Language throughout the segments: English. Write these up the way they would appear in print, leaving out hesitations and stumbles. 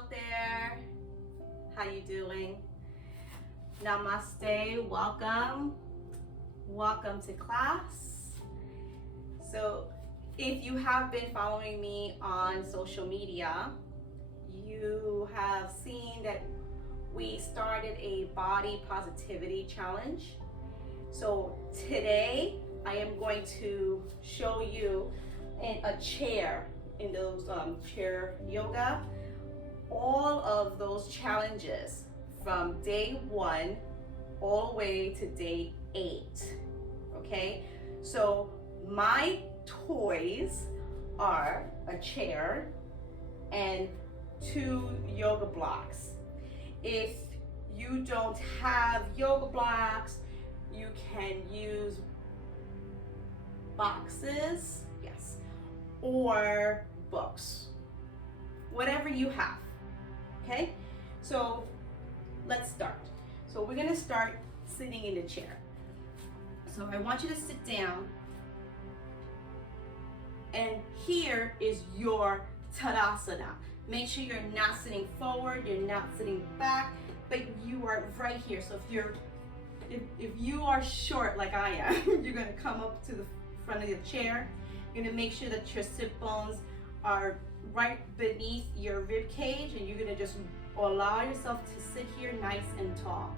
out there. How you doing? Namaste, welcome. Welcome to class. So if you have been following me on social media, you have seen that we started a body positivity challenge. So today I am going to show you in a chair, in those chair yoga, all of those challenges from day 1 all the way to day 8. Okay, so my toys are a chair and 2 yoga blocks. If you don't have yoga blocks, you can use boxes, yes, or books, whatever you have. Okay, so let's start. So we're gonna start sitting in the chair. So I want you to sit down, and here is your Tadasana. Make sure you're not sitting forward, you're not sitting back, but you are right here. So if you are short like I am, you're gonna come up to the front of the chair. You're gonna make sure that your sit bones are right beneath your rib cage, and you're gonna just allow yourself to sit here nice and tall.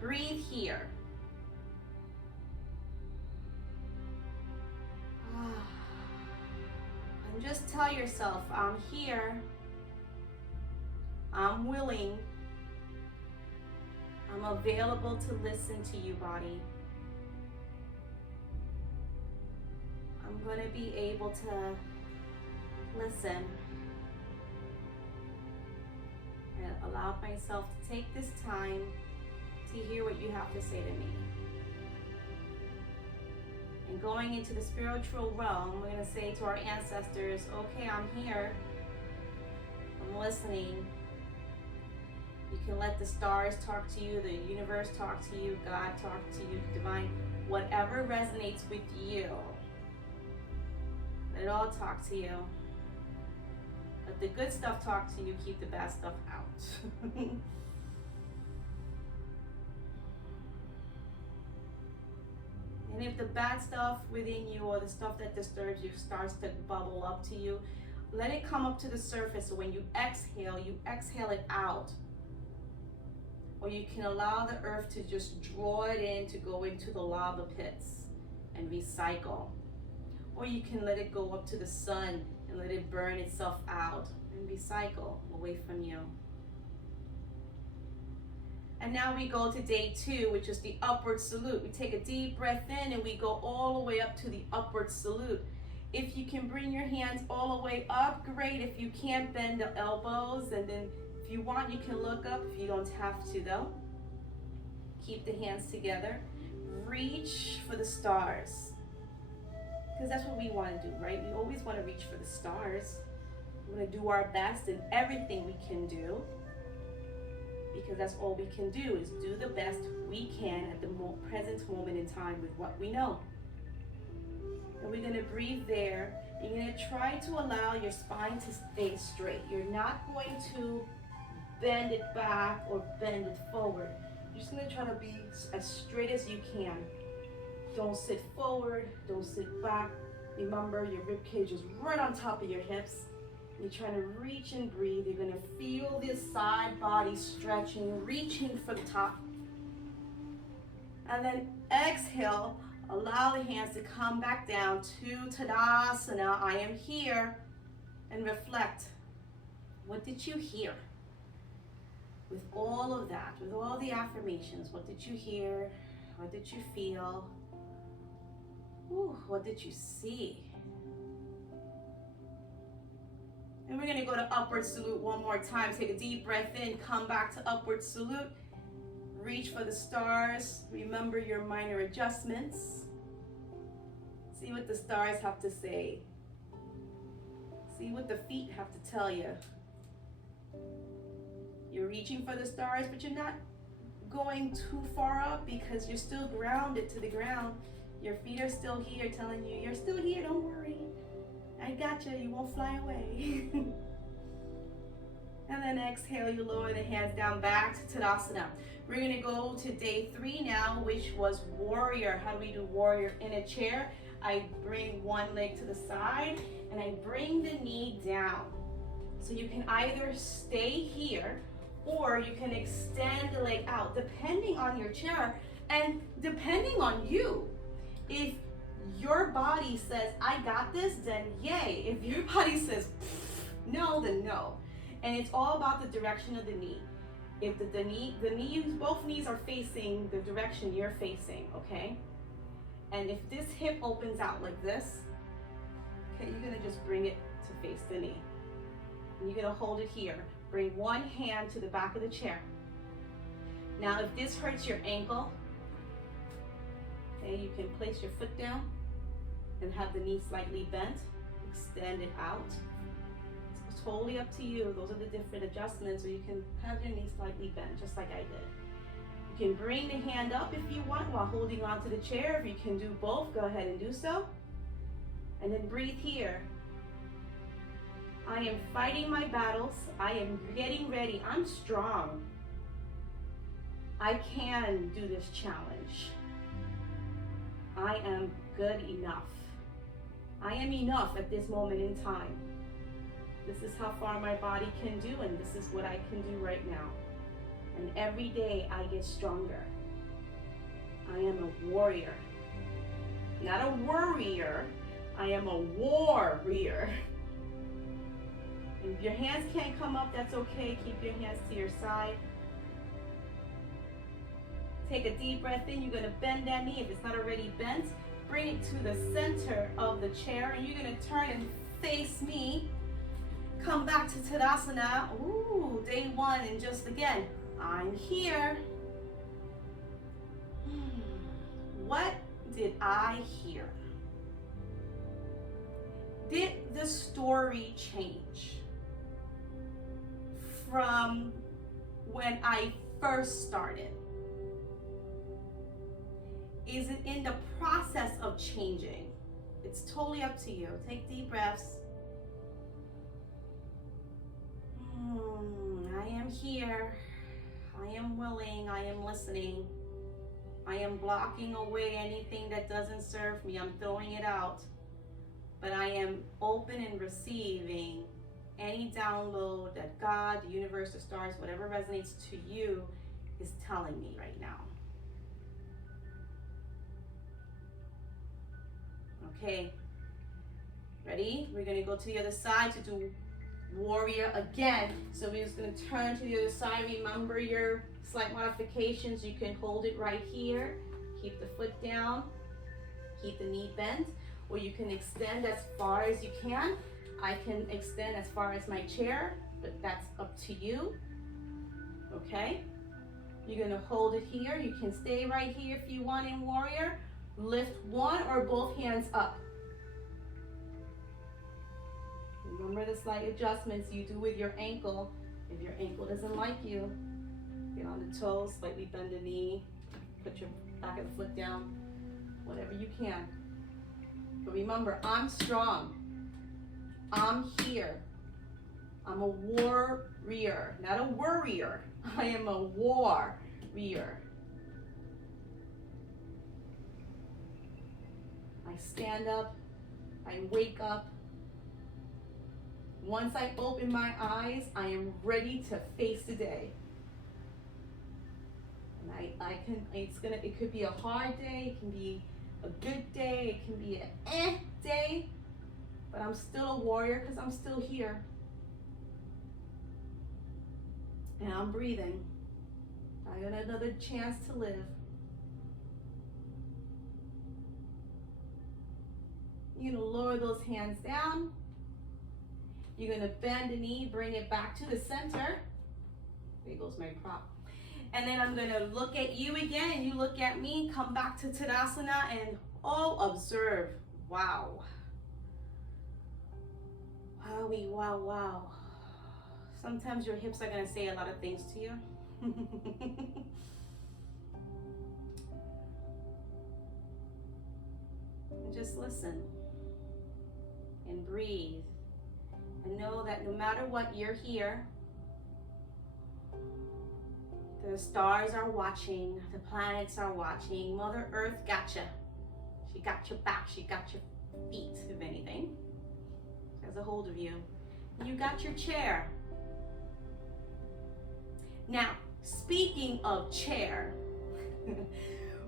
Breathe here. And just tell yourself, I'm here, I'm willing, I'm available to listen to you, body. I'm going to be able to listen and allow myself to take this time to hear what you have to say to me. And going into the spiritual realm, we're going to say to our ancestors, okay, I'm here, I'm listening. You can let the stars talk to you, the universe talk to you, God talk to you, divine, whatever resonates with you. Let it all talk to you. Let the good stuff talk to you, keep the bad stuff out. And if the bad stuff within you or the stuff that disturbs you starts to bubble up to you, let it come up to the surface. So when you exhale it out. Or you can allow the earth to just draw it in to go into the lava pits and recycle. Or you can let it go up to the sun and let it burn itself out and recycle away from you. And now we go to day 2, which is the upward salute. We take a deep breath in and we go all the way up to the upward salute. If you can bring your hands all the way up, great. If you can't, bend the elbows, and then if you want, you can look up. If you don't have to though, keep the hands together. Reach for the stars. Because that's what we want to do, right? We always want to reach for the stars. We want to do our best in everything we can do. Because that's all we can do, is do the best we can at the present moment in time with what we know. And we're going to breathe there. You're going to try to allow your spine to stay straight. You're not going to bend it back or bend it forward. You're just going to try to be as straight as you can. Don't sit forward, don't sit back. Remember, your rib cage is right on top of your hips. You're trying to reach and breathe. You're going to feel this side body stretching, reaching for the top. And then exhale, allow the hands to come back down to Tadasana. I am here. And reflect. What did you hear? With all of that, with all the affirmations, what did you hear? What did you feel? Ooh, what did you see? And we're going to go to upward salute one more time. Take a deep breath in, come back to upward salute. Reach for the stars. Remember your minor adjustments. See what the stars have to say. See what the feet have to tell you. You're reaching for the stars, but you're not going too far up because you're still grounded to the ground. Your feet are still here telling you, you're still here, don't worry. I got you, you won't fly away. And And exhale, you lower the hands down back to Tadasana. We're gonna go to day 3 now, which was warrior. How do we do warrior? In a chair, I bring one leg to the side and I bring the knee down. So you can either stay here or you can extend the leg out, depending on your chair and depending on you. If your body says, I got this, then yay. If your body says, no, then no. And it's all about the direction of the knee. If the knee, both knees are facing the direction you're facing, okay? And if this hip opens out like this, okay, you're gonna just bring it to face the knee. And you're gonna hold it here. Bring one hand to the back of the chair. Now, if this hurts your ankle, okay, you can place your foot down and have the knee slightly bent. Extend it out. It's totally up to you. Those are the different adjustments, or you can have your knee slightly bent, just like I did. You can bring the hand up if you want while holding onto the chair. If you can do both, go ahead and do so. And then breathe here. I am fighting my battles. I am getting ready. I'm strong. I can do this challenge. I am good enough. I am enough at this moment in time. This is how far my body can do, and this is what I can do right now. And every day I get stronger. I am a warrior. Not a worrier. I am a warrior. If your hands can't come up, that's okay. Keep your hands to your side. Take a deep breath in. You're going to bend that knee. If it's not already bent, bring it to the center of the chair. And you're going to turn and face me. Come back to Tadasana. Ooh, day 1. And just again, I'm here. What did I hear? Did the story change from when I first started? Is it in the process of changing? It's totally up to you. Take deep breaths. I am here. I am willing. I am listening. I am blocking away anything that doesn't serve me. I'm throwing it out. But I am open and receiving any download that God, the universe, the stars, whatever resonates to you is telling me right now. Okay, ready? We're gonna go to the other side to do warrior again. So we're just gonna turn to the other side. Remember your slight modifications. You can hold it right here. Keep the foot down. Keep the knee bent. Or you can extend as far as you can. I can extend as far as my chair, but that's up to you. Okay? You're gonna hold it here. You can stay right here if you want in warrior. Lift one or both hands up. Remember the slight adjustments you do with your ankle. If your ankle doesn't like you, get on the toes, slightly bend the knee, put your back of the foot down, whatever you can. But remember, I'm strong. I'm here. I'm a warrior, not a worrier. I am a warrior. I stand up. I wake up. Once I open my eyes, I am ready to face the day. And it could be a hard day, it can be a good day, it can be an day, but I'm still a warrior because I'm still here. And I'm breathing. I got another chance to live. You're gonna lower those hands down. You're gonna bend the knee, bring it back to the center. There goes my prop. And then I'm gonna look at you again, and you look at me, come back to Tadasana, and observe. Wow. Wowie, wow, wow. Sometimes your hips are gonna say a lot of things to you. And just listen and breathe. And know that no matter what, you're here. The stars are watching, the planets are watching. Mother Earth got you. She got your back, she got your feet, if anything. She has a hold of you. You got your chair. Now, speaking of chair,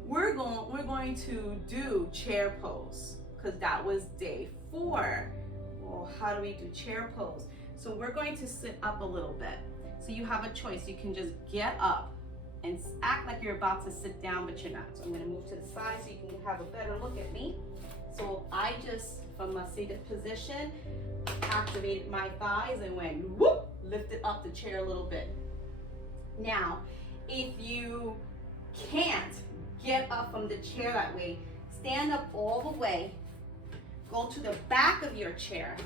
we're going to do chair pose because that was day 4. Well, how do we do chair pose? So we're going to sit up a little bit. So you have a choice. You can just get up and act like you're about to sit down, but you're not. So I'm going to move to the side so you can have a better look at me. So I just, from a seated position, activated my thighs and went whoop, lifted up the chair a little bit. Now, if you can't get up from the chair that way, stand up all the way, go to the back of your chair,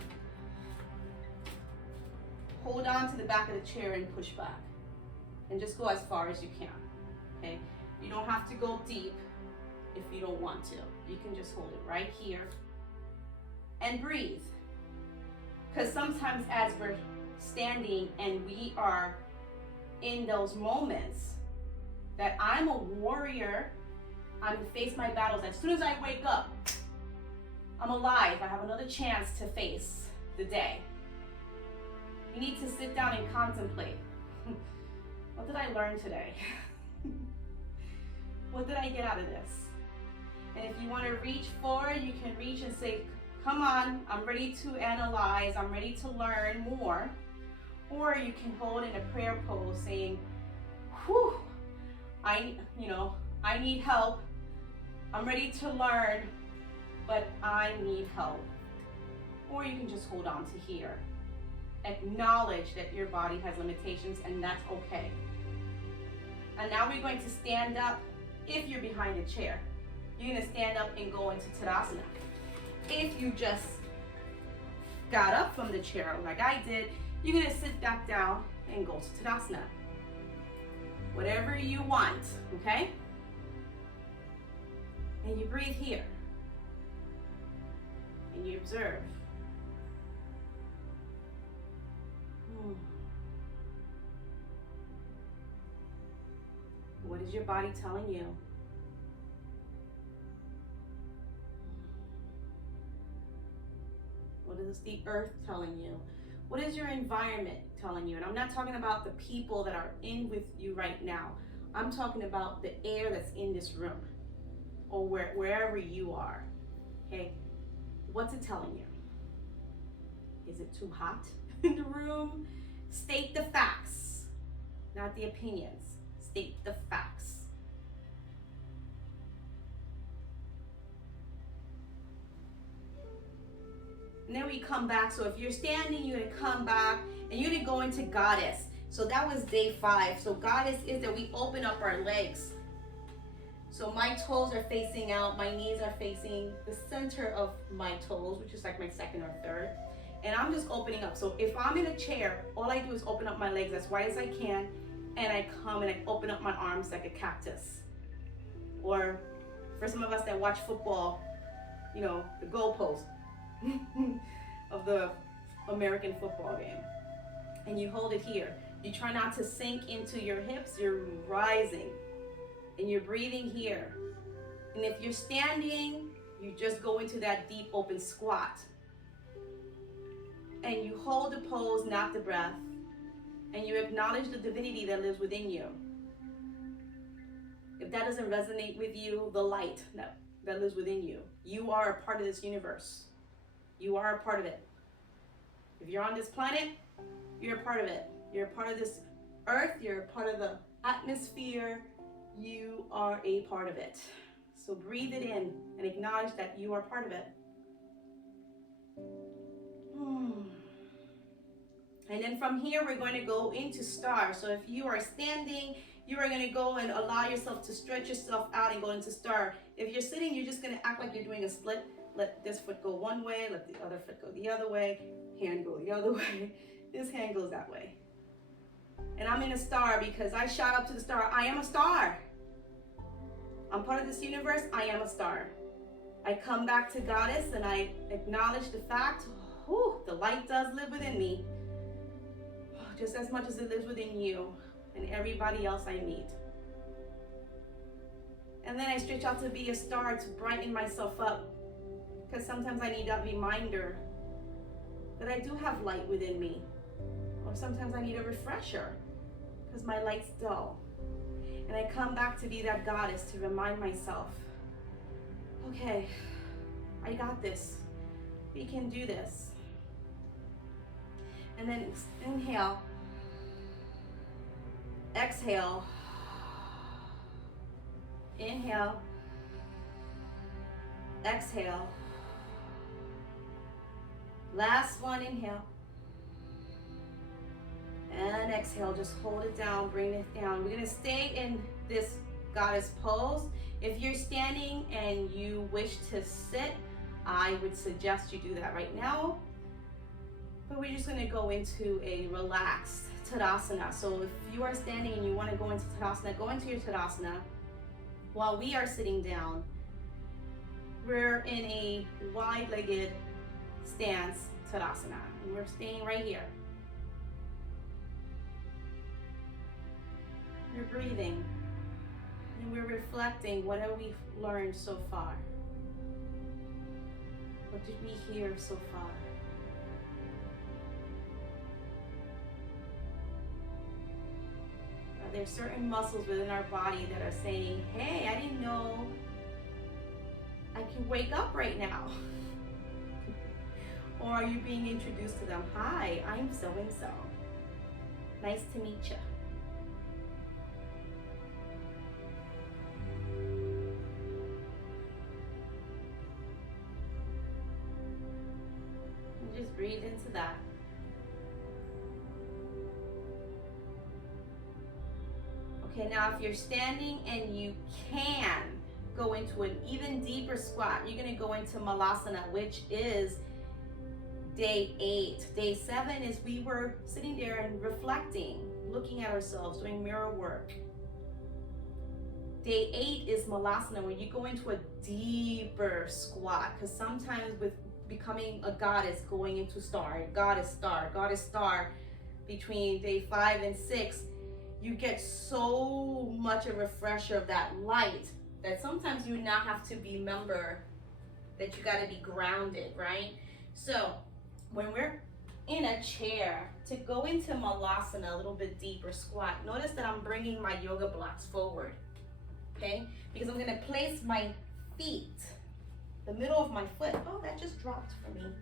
hold on to the back of the chair and push back. And just go as far as you can, okay? You don't have to go deep if you don't want to. You can just hold it right here and breathe. Because sometimes as we're standing and we are in those moments that I'm a warrior, I'm gonna face my battles. As soon as I wake up, I'm alive. I have another chance to face the day. You need to sit down and contemplate. What did I learn today? What did I get out of this? And if you want to reach forward, you can reach and say, come on, I'm ready to analyze, I'm ready to learn more. Or you can hold in a prayer pose saying, whew, I need help. I'm ready to learn, but I need help. Or you can just hold on to here. Acknowledge that your body has limitations and that's okay. And now we're going to stand up. If you're behind a chair, you're gonna stand up and go into Tadasana. If you just got up from the chair like I did, you're gonna sit back down and go to Tadasana. Whatever you want, okay? And you breathe here. And you observe. What is your body telling you? What is the earth telling you? What is your environment telling you? And I'm not talking about the people that are in with you right now. I'm talking about the air that's in this room or wherever you are, okay? What's it telling you? Is it too hot in the room? State the facts, not the opinions. State the facts. And then we come back. So if you're standing, you're gonna come back and you're gonna go into goddess. So that was day 5. So goddess is that we open up our legs. So my toes are facing out, my knees are facing the center of my toes, which is like my second or third. And I'm just opening up. So if I'm in a chair, all I do is open up my legs as wide as I can. And I come and I open up my arms like a cactus. Or for some of us that watch football, you know, the goalpost of the American football game. And you hold it here. You try not to sink into your hips, you're rising. And you're breathing here. And if you're standing, you just go into that deep open squat. And you hold the pose, not the breath. And you acknowledge the divinity that lives within you. If that doesn't resonate with you, the light that lives within you. You are a part of this universe. You are a part of it. If you're on this planet, you're a part of it. You're a part of this earth. You're a part of the atmosphere. You are a part of it. So breathe it in and acknowledge that you are part of it. And then from here, we're going to go into star. So if you are standing, you are going to go and allow yourself to stretch yourself out and go into star. If you're sitting, you're just going to act like you're doing a split. Let this foot go one way, let the other foot go the other way, hand go the other way. This hand goes that way. And I'm in a star because I shot up to the star. I am a star. I'm part of this universe. I am a star. I come back to goddess and I acknowledge the fact, the light does live within me. Just as much as it lives within you. and everybody else I meet. And then I stretch out to be a star to brighten myself up, because sometimes I need that reminder that I do have light within me. Or sometimes I need a refresher because my light's dull. And I come back to be that goddess to remind myself, okay, I got this. We can do this. And then inhale, exhale, inhale, exhale. Last one, inhale. And exhale, just hold it down, bring it down. We're gonna stay in this goddess pose. If you're standing and you wish to sit, I would suggest you do that right now. But we're just gonna go into a relaxed Tadasana. So if you are standing and you wanna go into Tadasana, go into your Tadasana. While we are sitting down, we're in a wide-legged stance Tadasana. And we're staying right here. We're breathing and we're reflecting what have we learned so far. What did we hear so far? Are there certain muscles within our body that are saying, hey, I didn't know I can wake up right now? Or are you being introduced to them? Hi, I'm so-and-so. Nice to meet you. And just breathe into that. Okay, now if you're standing and you can go into an even deeper squat, you're gonna go into Malasana, which is day 8. Day 7 is we were sitting there and reflecting, looking at ourselves, doing mirror work. Day 8 is Malasana, where you go into a deeper squat, because sometimes with becoming a goddess, going into star, goddess star, between day 5 and 6, you get so much a refresher of that light that sometimes you now have to remember that you got to be grounded, right? So when we're in a chair, to go into Malasana, a little bit deeper squat, notice that I'm bringing my yoga blocks forward, okay? Because I'm going to place my feet, the middle of my foot, oh, that just dropped for me,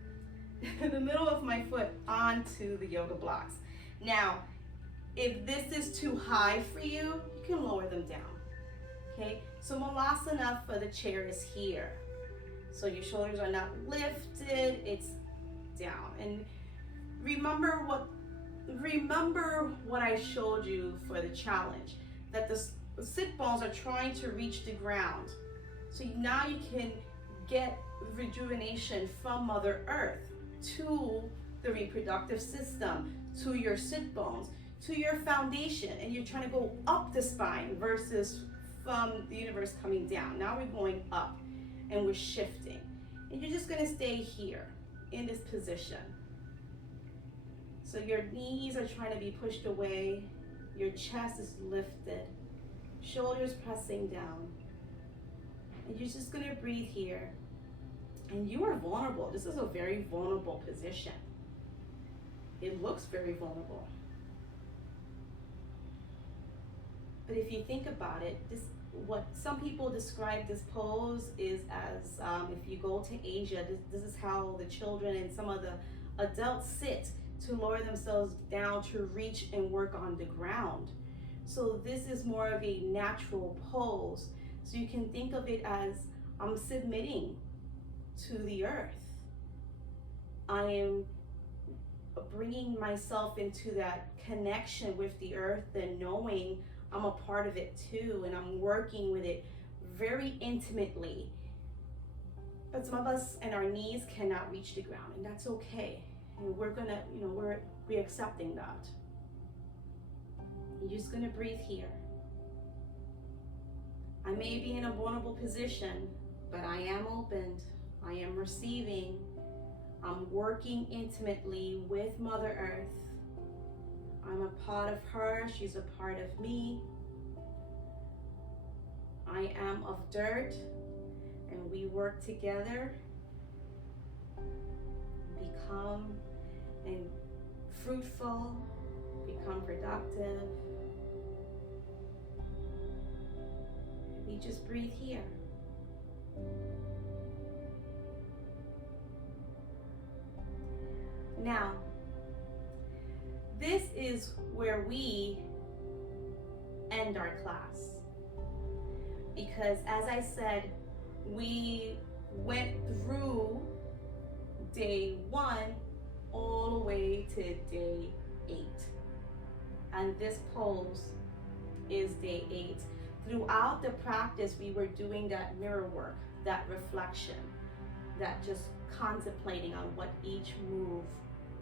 the middle of my foot onto the yoga blocks. Now, if this is too high for you, you can lower them down, okay? So Malasana for the chair is here. So your shoulders are not lifted, it's down. And remember what I showed you for the challenge, that the sit bones are trying to reach the ground. So now you can get rejuvenation from Mother Earth to the reproductive system, to your sit bones, to your foundation, and you're trying to go up the spine versus from the universe coming down. Now we're going up and we're shifting. And you're just gonna stay here in this position. So your knees are trying to be pushed away, your chest is lifted, shoulders pressing down. And you're just gonna breathe here. And you are vulnerable. This is a very vulnerable position. It looks very vulnerable. But if you think about it, what some people describe this pose is as, if you go to Asia, this is how the children and some of the adults sit to lower themselves down to reach and work on the ground. So this is more of a natural pose. So you can think of it as, I'm submitting to the earth. I am bringing myself into that connection with the earth and knowing I'm a part of it too, and I'm working with it very intimately. But some of us and our knees cannot reach the ground, and that's okay. And we're gonna, we're accepting that. You're just gonna breathe here. I may be in a vulnerable position, but I am opened. I am receiving. I'm working intimately with Mother Earth. I'm a part of her, she's a part of me. I am of dirt, and we work together, become and fruitful, become productive. We just breathe here. Now, this is where we end our class. Because as I said, we went through day 1 all the way to day 8. And this pose is day 8. Throughout the practice, we were doing that mirror work, that reflection, that just contemplating on what each move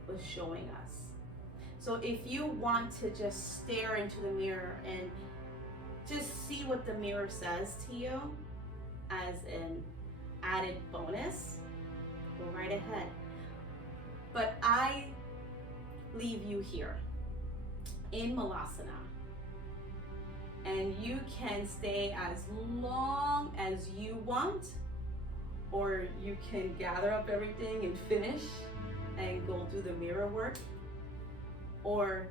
was showing us. So if you want to just stare into the mirror and just see what the mirror says to you as an added bonus, go right ahead. But I leave you here in Malasana, and you can stay as long as you want, or you can gather up everything and finish and go do the mirror work, or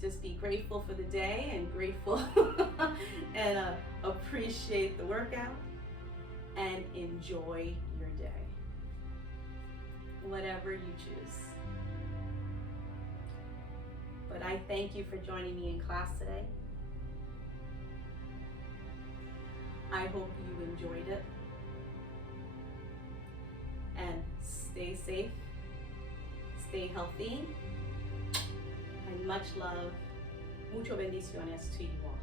just be grateful for the day and grateful and appreciate the workout and enjoy your day. Whatever you choose. But I thank you for joining me in class today. I hope you enjoyed it. And stay safe, stay healthy, and much love. Mucho bendiciones to you all.